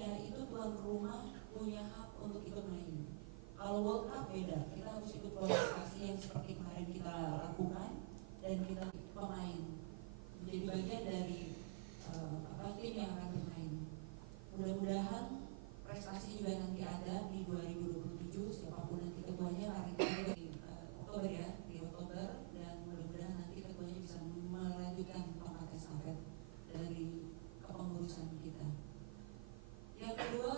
dunia itu tuan rumah punya hak untuk ikut main. Kalau World Cup beda, kita harus ikut kualifikasi yang seperti kemarin kita lakukan dan kita pemain menjadi bagian dari tim yang akan bermain. Mudah-mudahan prestasi juga nanti ada di 2027, siapapun nanti ketuanya, hari ini di Oktober ya, di Oktober, dan mudah-mudahan nanti ketuanya bisa melanjutkan tongkat estafet dari kepengurusan kita. Yang kedua,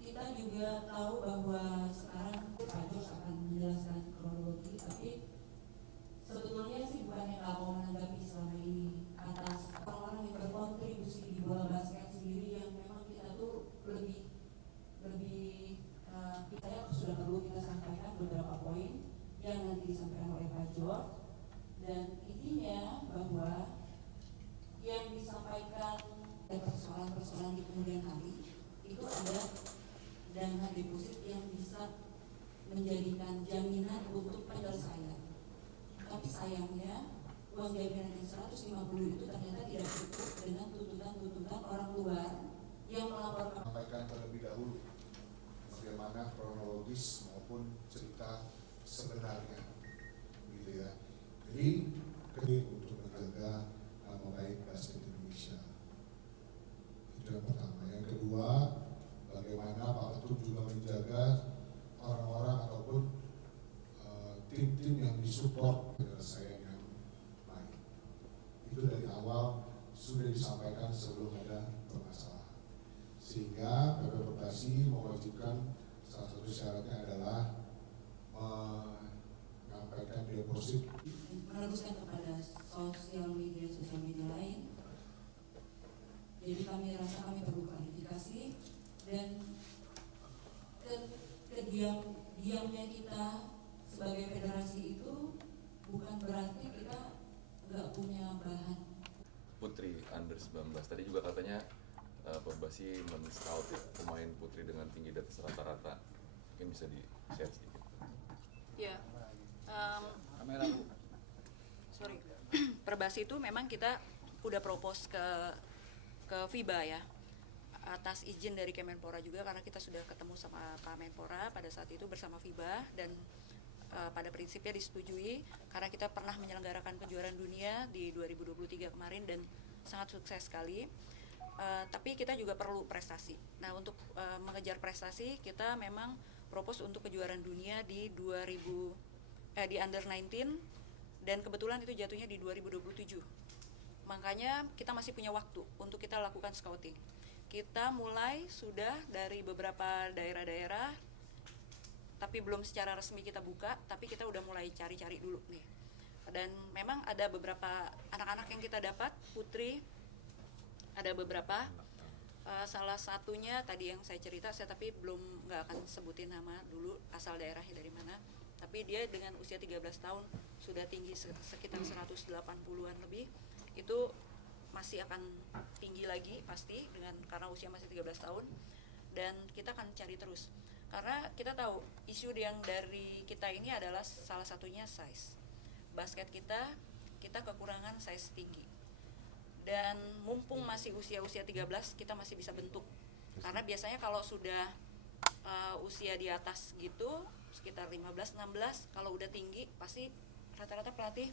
kita juga tahu bahwa sekarang Pak Jos akan menjelaskan kronologi, tapi sebetulnya sih bukannya nggak mau menanggapi selama ini atas orang-orang yang berkontribusi di bola basket sendiri yang memang kita tuh lebih saya sudah perlu kita sampaikan beberapa poin yang nanti disampaikan oleh Pak Jos, dan intinya bahwa yang disampaikan persoalan-persoalan di kemudian hari itu ada dana deposit yang bisa menjadikan jaminan untuk penyelesaian. Tapi sayangnya uang jaminan yang 150 itu ternyata tidak cukup dengan tuntutan-tuntutan orang luar yang melaporkan. Sampaikan terlebih dahulu bagaimana kronologis maupun cerita sebenarnya, gitu ya. Jadi untuk menjaga nama baik basket Indonesia. Itu yang pertama. Yang kedua, bagaimana Pak Ketum juga menjaga orang-orang ataupun tim-tim yang disupport penyelesaian yang baik. Itu dari awal sudah disampaikan sebelum ada permasalahan. Sehingga PP Perbasi mewajibkan salah satu syaratnya adalah menyampaikan deposit. Meneruskan kepada sosial media lain. Jadi kami rasa kami perlu klarifikasi dan diamnya kita sebagai federasi itu bukan berarti kita nggak punya bahan. Putri under 19 tadi juga katanya Perbasi men-scout pemain putri dengan tinggi di atas rata-rata, mungkin bisa di-share sedikit. Ya, Perbasi itu memang kita udah propose ke FIBA ya, atas izin dari Kemenpora juga, karena kita sudah ketemu sama Pak Menpora pada saat itu bersama FIBA, dan pada prinsipnya disetujui karena kita pernah menyelenggarakan kejuaraan dunia di 2023 kemarin dan sangat sukses sekali. Tapi kita juga perlu prestasi. Nah, untuk mengejar prestasi kita memang propose untuk kejuaraan dunia di di under 19, dan kebetulan itu jatuhnya di 2027. Makanya kita masih punya waktu untuk kita lakukan scouting. Kita mulai sudah dari beberapa daerah-daerah, tapi belum secara resmi kita buka, tapi kita udah mulai cari-cari dulu nih. Dan memang ada beberapa anak-anak yang kita dapat, putri, ada beberapa. Salah satunya tadi yang saya cerita, tapi nggak akan sebutin nama dulu, asal daerahnya dari mana. Tapi dia dengan usia 13 tahun sudah tinggi sekitar 180-an lebih. Itu masih akan tinggi lagi pasti karena usia masih 13 tahun, dan kita akan cari terus karena kita tahu isu yang dari kita ini adalah salah satunya size basket. Kita kekurangan size tinggi, dan mumpung masih usia 13 kita masih bisa bentuk, karena biasanya kalau sudah usia di atas gitu sekitar 15-16, kalau udah tinggi pasti rata-rata pelatih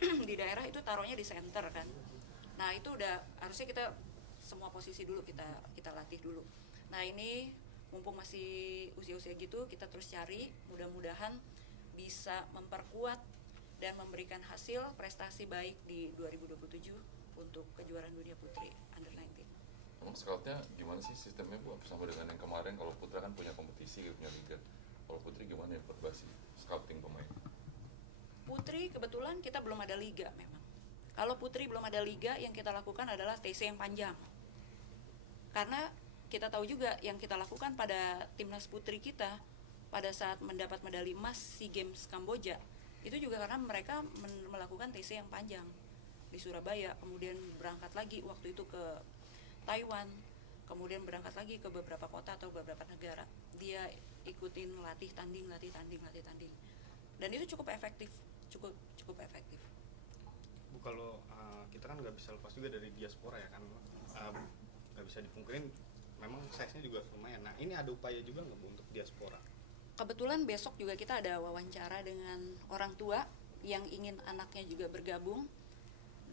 di daerah itu taruhnya di center kan. Nah, itu udah harusnya kita semua posisi dulu kita latih dulu. Nah, ini mumpung masih usia-usia gitu, kita terus cari, mudah-mudahan bisa memperkuat dan memberikan hasil prestasi baik di 2027 untuk kejuaraan dunia putri under 19. Emang scoutnya gimana sih sistemnya Bu? Sama dengan yang kemarin, kalau putra kan punya kompetisi, punya liga. Kalau putri gimana ya Perbasi scouting pemain? Putri kebetulan kita belum ada liga memang. Kalau putri belum ada liga, yang kita lakukan adalah TC yang panjang. Karena kita tahu juga yang kita lakukan pada timnas putri kita pada saat mendapat medali emas SEA Games Kamboja, itu juga karena mereka melakukan TC yang panjang di Surabaya, kemudian berangkat lagi waktu itu ke Taiwan, kemudian berangkat lagi ke beberapa kota atau beberapa negara. Dia ikutin latih tanding. Dan itu cukup efektif. Bu, kalau kita kan nggak bisa lepas juga dari diaspora ya kan, nggak bisa dipungkirin memang size-nya juga lumayan. Nah ini ada upaya juga nggak Bu untuk diaspora? Kebetulan besok juga kita ada wawancara dengan orang tua yang ingin anaknya juga bergabung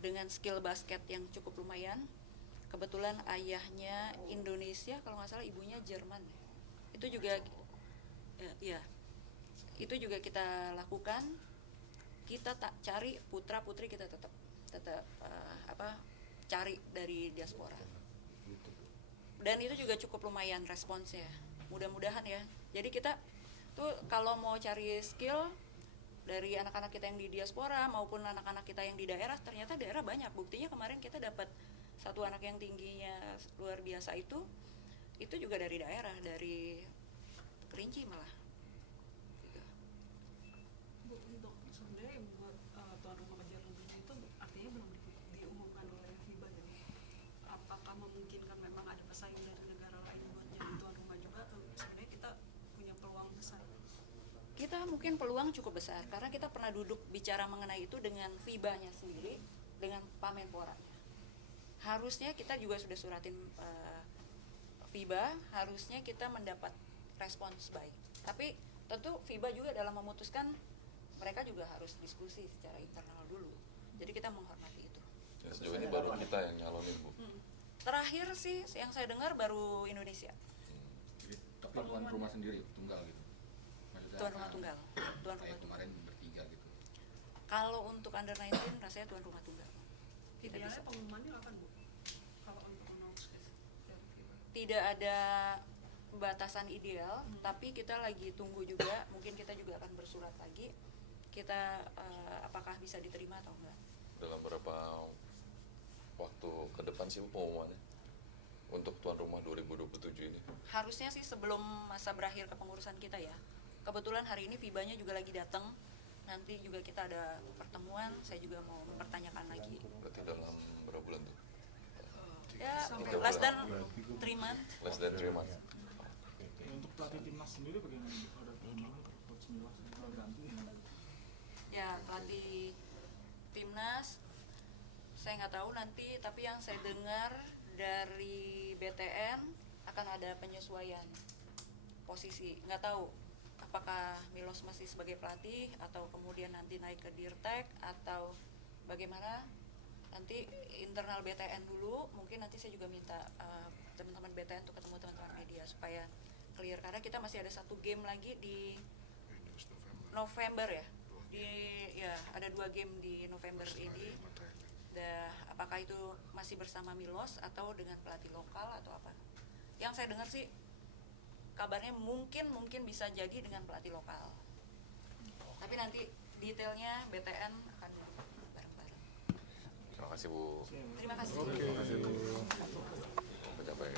dengan skill basket yang cukup lumayan. Kebetulan ayahnya Indonesia, kalau nggak salah ibunya Jerman. Itu juga, ya, itu juga kita lakukan. Kita tak cari putra putri, kita tetap cari dari diaspora. Dan itu juga cukup lumayan responsnya. Mudah-mudahan ya. Jadi kita tuh kalau mau cari skill dari anak-anak kita yang di diaspora maupun anak-anak kita yang di daerah, ternyata daerah banyak. Buktinya kemarin kita dapat satu anak yang tingginya luar biasa itu juga dari daerah, dari Kerinci malah gitu. Bu, untuk sebenarnya yang buat tuan rumah kejuaraan dunia itu artinya belum diumumkan oleh FIBA, jadi apakah memungkinkan memang ada pesaing dari negara lain buat jadi tuan rumah juga, atau sebenarnya kita punya peluang besar? Kita mungkin peluang cukup besar karena kita pernah duduk bicara mengenai itu dengan FIBA-nya sendiri, dengan Pak Menporanya. Harusnya kita juga sudah suratin FIBA, harusnya kita mendapat respons baik. Tapi tentu FIBA juga dalam memutuskan, mereka juga harus diskusi secara internal dulu. Jadi kita menghormati itu. Ya, sejauh ini baru kita yang nyalonin Bu. Terakhir sih yang saya dengar baru Indonesia. Jadi, tapi tuan rumah sendiri tunggal gitu. Maksudnya, Tuan rumah tunggal. Tuan rumah kayak tunggal. kemarin bertiga gitu. Kalau untuk under 19 rasanya tuan rumah tunggal. Kita Idealnya bisa. pengumumannya kapan, Bu? Kalau untuk announce dari FIBA? Tidak ada batasan ideal, tapi kita lagi tunggu juga. Mungkin kita juga akan bersurat lagi. Kita apakah bisa diterima atau enggak. Dalam berapa waktu ke depan sih Bu pengumumannya untuk tuan rumah 2027 ini? Harusnya sih sebelum masa berakhir kepengurusan kita ya. Kebetulan hari ini FIBA-nya juga lagi datang. Nanti juga kita ada pertemuan, saya juga mau mempertanyakan lagi. Berarti dalam berapa bulan tuh? Ya, Sampai less than 3 months. Less than 3 months. Untuk pelatih timnas sendiri bagaimana? Ada perubahan coach Milos ganti? Ya, pelatih timnas saya nggak tahu nanti, tapi yang saya dengar dari BTN akan ada penyesuaian posisi. Nggak tahu apakah Milos masih sebagai pelatih atau kemudian nanti naik ke Dirtek atau bagaimana. Nanti internal BTN dulu, mungkin nanti saya juga minta teman-teman BTN untuk ketemu teman-teman media supaya clear, karena kita masih ada satu game lagi di November ya. Ada 2 game di November ini. Apakah itu masih bersama Milos atau dengan pelatih lokal atau apa? Yang saya dengar sih kabarnya mungkin bisa jadi dengan pelatih lokal. Tapi nanti detailnya BTN akan bareng-bareng. Terima kasih Bu. Terima kasih. Sampai